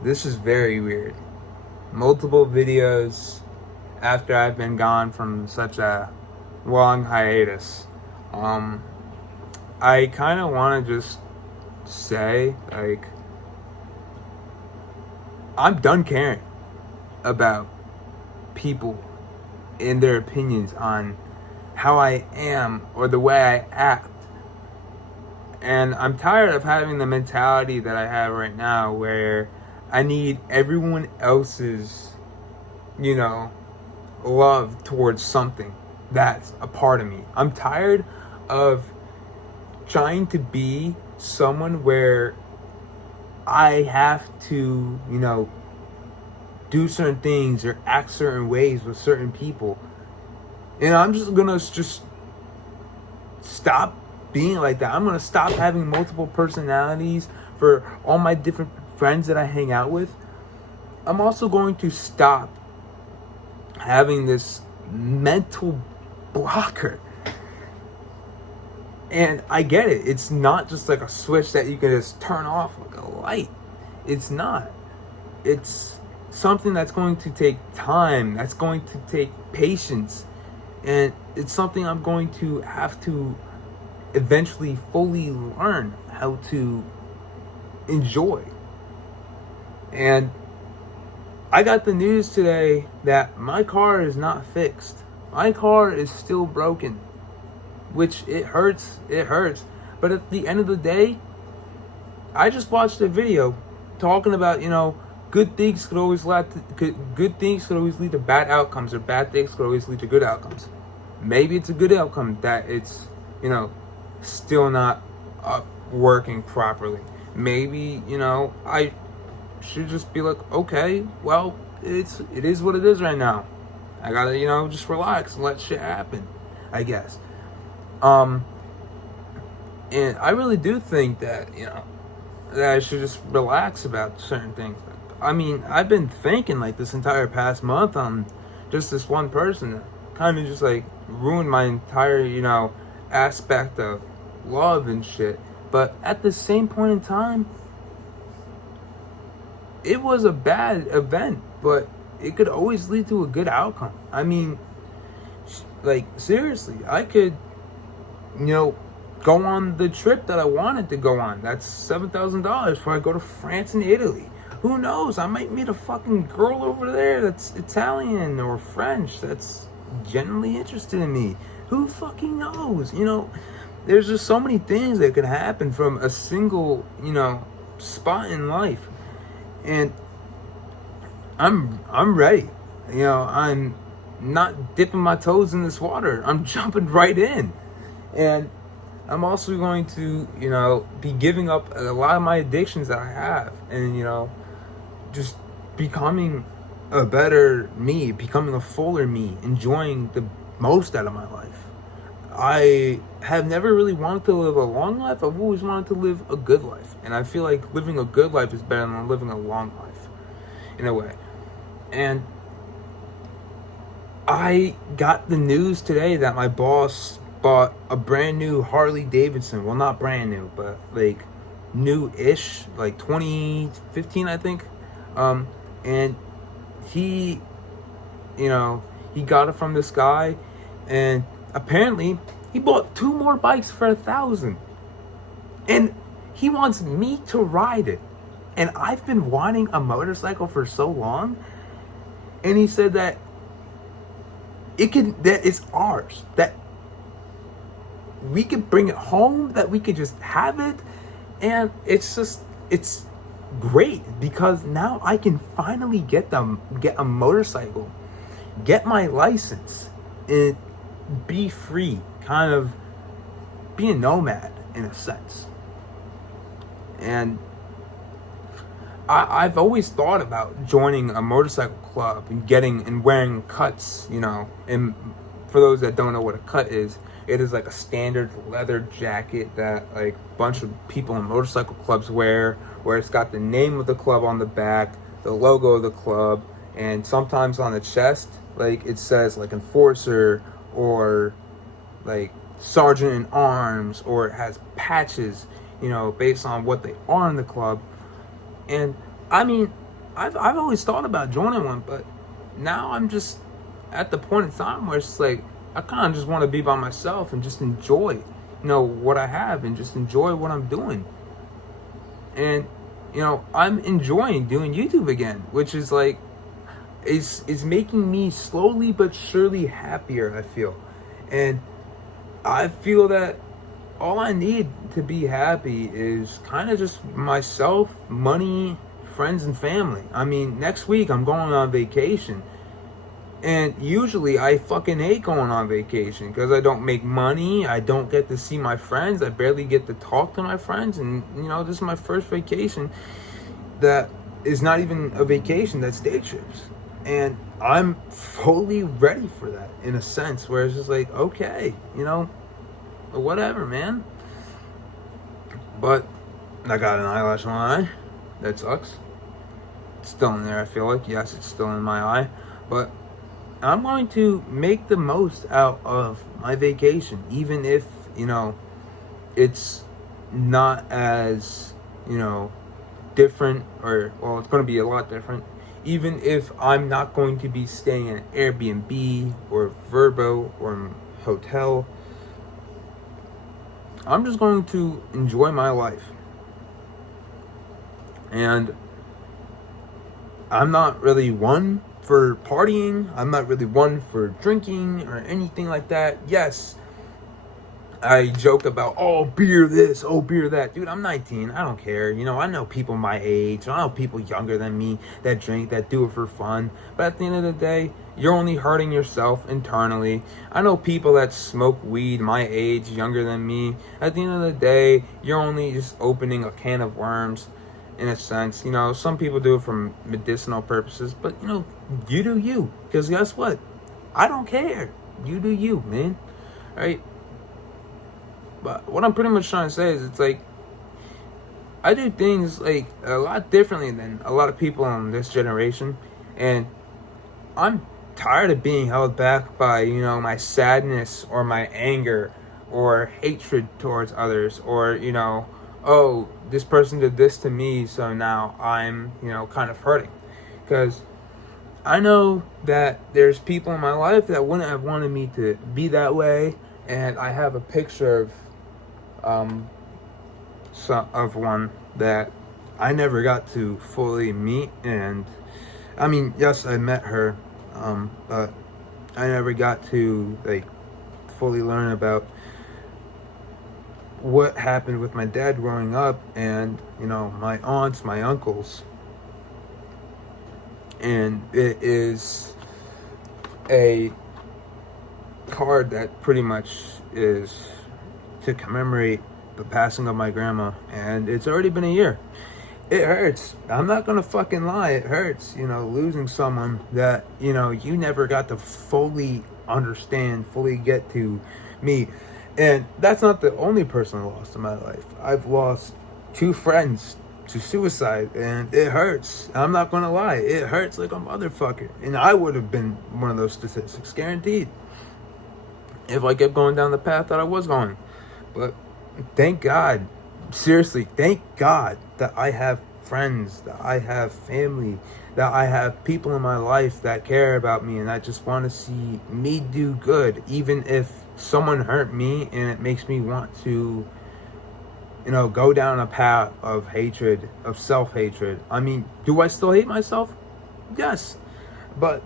This is very weird. Multiple videos after I've been gone from such a long hiatus. Um, I kind of want to just say, like, I'm done caring about people and their opinions on how I am or the way I act. And I'm tired of having the mentality that I have right now where I need everyone else's, you know, love towards something that's a part of me. I'm tired of trying to be someone where I have to, do certain things or act certain ways with certain people. And I'm just gonna just stop being like that. I'm gonna stop having multiple personalities for all my different friends that I hang out with. I'm also going to stop having this mental blocker. And I get it. It's not just like a switch that you can just turn off like a light. It's not. It's something that's going to take time, that's going to take patience. And it's something I'm going to have to eventually fully learn how to enjoy. And I got the news today that my car is not fixed. My car is still broken, which it hurts. It hurts. But at the end of the day, I just watched a video talking about, good things could always good things could always lead to bad outcomes, or bad things could always lead to good outcomes. Maybe it's a good outcome that it's, still not working properly. Maybe, I should just be like, okay, well, it is what it is right now. I gotta, just relax and let shit happen, I guess. And I really do think that, that I should just relax about certain things. I mean, I've been thinking like this entire past month on just this one person that kind of just like ruined my entire, aspect of love and shit. But at the same point in time, it was a bad event, but it could always lead to a good outcome. I mean, like, seriously, I could, go on the trip that I wanted to go on. That's $7,000 before I go to France and Italy. Who knows? I might meet a fucking girl over there that's Italian or French that's genuinely interested in me. Who fucking knows? There's just so many things that could happen from a single, spot in life. And I'm ready. I'm not dipping my toes in this water. I'm jumping right in. And I'm also going to, be giving up a lot of my addictions that I have, and, just becoming a better me, becoming a fuller me, enjoying the most out of my life. I have never really wanted to live a long life. I've always wanted to live a good life. And I feel like living a good life is better than living a long life, in a way. And I got the news today that my boss bought a brand new Harley Davidson. Well, not brand new, but like new-ish, like 2015, I think. And he, he got it from this guy, and apparently he bought two more bikes for $1,000, and he wants me to ride it. And I've been wanting a motorcycle for so long, and he said that that it's ours, that we could bring it home, that we could just have it. And it's great because now I can finally get a motorcycle, get my license, and be free, kind of be a nomad in a sense. And I've always thought about joining a motorcycle club and wearing cuts, and for those that don't know what a cut is, it is like a standard leather jacket that like a bunch of people in motorcycle clubs wear, where it's got the name of the club on the back, the logo of the club, and sometimes on the chest, like it says like enforcer or like sergeant in arms, or it has patches, based on what they are in the club. And I mean, I've always thought about joining one, but now I'm just at the point in time where it's like I kind of just want to be by myself and just enjoy, what I have and just enjoy what I'm doing. And I'm enjoying doing YouTube again, which is like is making me slowly but surely happier, I feel. And I feel that all I need to be happy is kind of just myself, money, friends, and family. I mean, next week I'm going on vacation. And usually I fucking hate going on vacation because I don't make money. I don't get to see my friends. I barely get to talk to my friends. And, this is my first vacation that is not even a vacation, that's day trips. And I'm fully ready for that in a sense where it's just like, okay, whatever, man. But I got an eyelash on my eye. That sucks. It's still in there, I feel like. Yes, it's still in my eye. But I'm going to make the most out of my vacation, even if, it's not as, different, or, well, it's going to be a lot different. Even if I'm not going to be staying in an Airbnb or Vrbo or hotel, I'm just going to enjoy my life. And I'm not really one for partying. I'm not really one for drinking or anything like that. Yes, I joke about, oh, beer this, oh, beer that. Dude, I'm 19. I don't care. I know people my age. I know people younger than me that drink, that do it for fun. But at the end of the day, you're only hurting yourself internally. I know people that smoke weed my age, younger than me. At the end of the day, you're only just opening a can of worms. In a sense, some people do it for medicinal purposes, but you do you. Because guess what? I don't care. You do you, man. Right? But what I'm pretty much trying to say is, it's like I do things like a lot differently than a lot of people in this generation, and I'm tired of being held back by my sadness or my anger or hatred towards others, or oh, this person did this to me, so now I'm, kind of hurting. Because I know that there's people in my life that wouldn't have wanted me to be that way, and I have a picture of one that I never got to fully meet. And I mean, yes, I met her, but I never got to fully learn about what happened with my dad growing up, and my aunts, my uncles. And it is a card that pretty much is to commemorate the passing of my grandma, and it's already been a year. It hurts. I'm not gonna fucking lie, it hurts, losing someone that you never got to fully understand, fully get to meet. And that's not the only person I lost in my life. I've lost 2 friends to suicide, and it hurts. I'm not gonna lie, it hurts like a motherfucker. And I would have been one of those statistics, guaranteed, if I kept going down the path that I was going. But thank God, seriously, thank God that I have friends, that I have family, that I have people in my life that care about me and that just want to see me do good, even if someone hurt me and it makes me want to go down a path of hatred, of self-hatred. I mean, do I still hate myself? Yes. But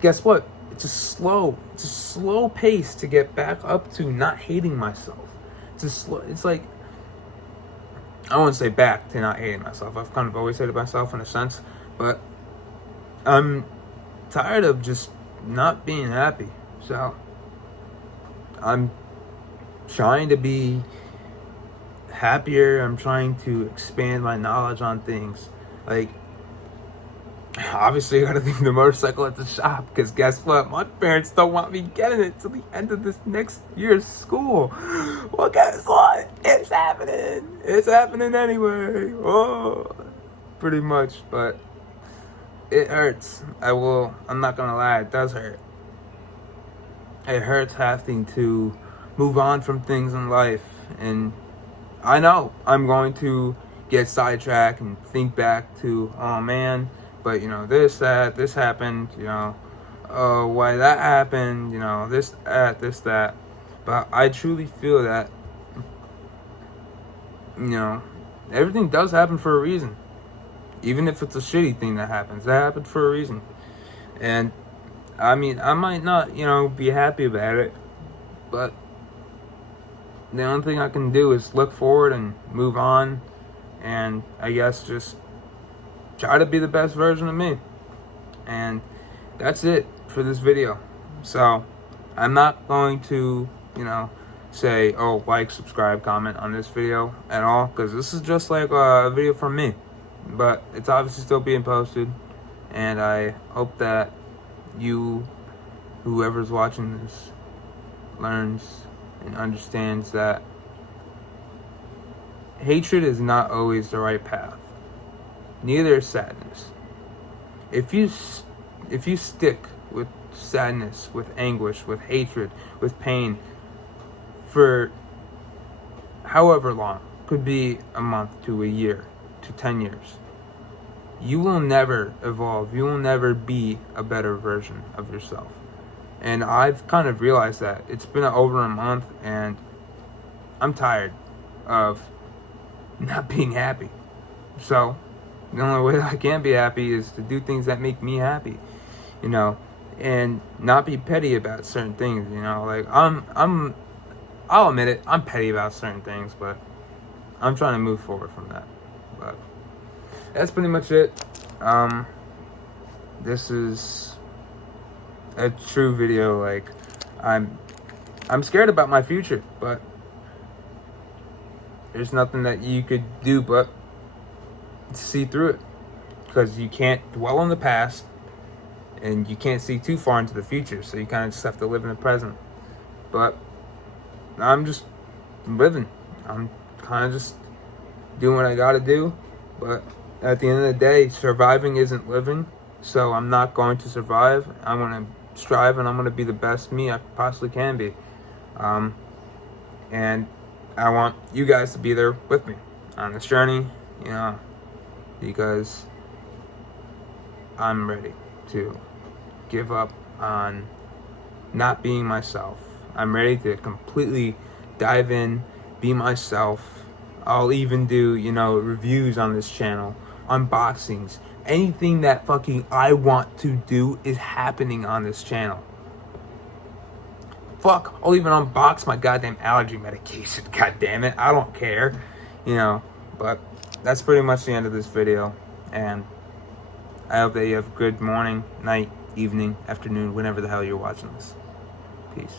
guess what? It's a slow pace to get back up to not hating myself. It's like, I wouldn't say back to not hating myself. I've kind of always hated myself in a sense, but I'm tired of just not being happy. So I'm trying to be happier. I'm trying to expand my knowledge on things. Like, obviously, I gotta leave the motorcycle at the shop, because guess what? My parents don't want me getting it till the end of this next year's school. Well, guess what? It's happening. It's happening anyway. Oh, pretty much. But it hurts. I'm not gonna lie, it does hurt. It hurts having to move on from things in life. And I know I'm going to get sidetracked and think back to, oh man, but you know, this happened, you know, oh, why that happened, you know, this that. But I truly feel that, you know, everything does happen for a reason. Even if it's a shitty thing that happens, that happened for a reason. And I mean, I might not, you know, be happy about it, but the only thing I can do is look forward and move on, and I guess just try to be the best version of me. And that's it for this video. So I'm not going to, you know, say, oh, like, subscribe, comment on this video at all, because this is just like a video from me. But it's obviously still being posted, and I hope that you, whoever's watching this, learns and understands that hatred is not always the right path. Neither is sadness. If you stick with sadness, with anguish, with hatred, with pain for however long, could be a month to a year to 10 years, you will never evolve. You will never be a better version of yourself. And I've kind of realized that. It's been over a month, and I'm tired of not being happy. So the only way I can be happy is to do things that make me happy, you know, and not be petty about certain things, you know. Like I'll admit it, I'm petty about certain things, but I'm trying to move forward from that. But that's pretty much it. This is a true video. Like, I'm scared about my future, but there's nothing that you could do but see through it, because you can't dwell on the past and you can't see too far into the future, so you kind of just have to live in the present. But I'm just living. I'm kind of just doing what I gotta do, but at the end of the day, surviving isn't living, so I'm not going to survive. I'm going to strive, and I'm going to be the best me I possibly can be. And I want you guys to be there with me on this journey, you know, because I'm ready to give up on not being myself. I'm ready to completely dive in, be myself. I'll even do, you know, reviews on this channel, unboxings. Anything that fucking I want to do is happening on this channel. Fuck, I'll even unbox my goddamn allergy medication. God damn it, I don't care, you know. But that's pretty much the end of this video, and I hope that you have a good morning, night, evening, afternoon, whenever the hell you're watching this. Peace.